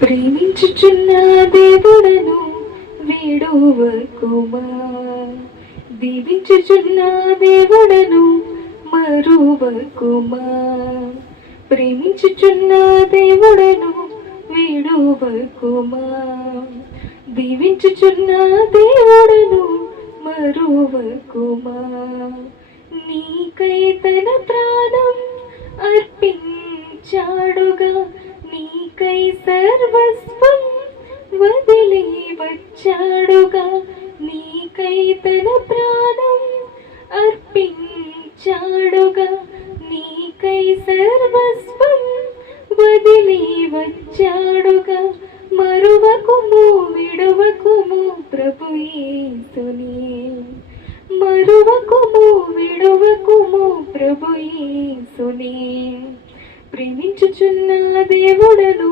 ప్రేమించుచున్న దేవుడను వీడువకుమా, దీవించుచున్న దేవుడను మరువకుమా. ప్రేమించుచున్న దేవుడను వీడువకుమా, దీవించుచున్న దేవుడను మరువకుమా. నీకై తన ప్రాణం అర్పించాడుగా, నీకై సర్వస్వం వదిలి వచ్చాడుగా. నీకై తన ప్రాణం అర్పించాడుగా, నీకై సర్వస్వం వదిలి వచ్చాడుగా. మరువకుము విడువకుము ప్రభు యేసుని, మరువకుము విడువకుము ప్రభు యేసుని. ప్రేమించుచున్న దేవుడను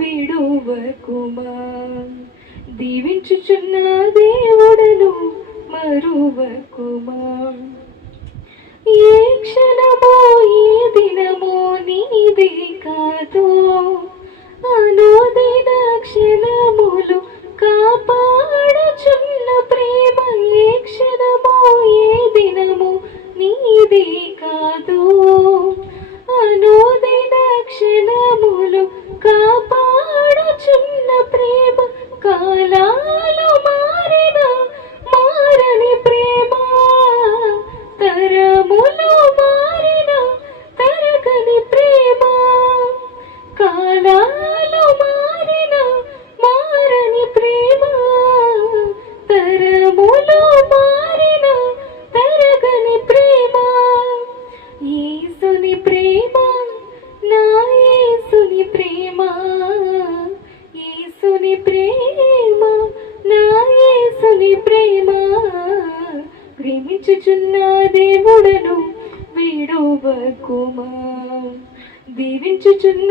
విడువకుమా, దీవించుచున్న దేవుడను మరువకుమా. ఏ క్షణమో ఏ దినమో నీదే కాదు, అనుదిన క్షణములు కాపాడుచున్న ప్రేమ. ఏ క్షణమో ఏ దినమో నీదే కాదు, అనుదిన క్షణములు కాపాడుచున్న ప్రేమ. కాలాలు మారిన మారని ప్రేమ, తరములు మారిన తరగని ప్రేమ. కాలాలు మారిన మారని ప్రేమ, తరములు మారిన తరగని ప్రేమ. యేసుని ప్రేమ, నా యేసుని ప్రేమ, యేసుని ప్రేమ, నా యేసుని ప్రేమ. ప్రేమించుచున్న దేవుడను వీడువకుమా, దీవించుచున్న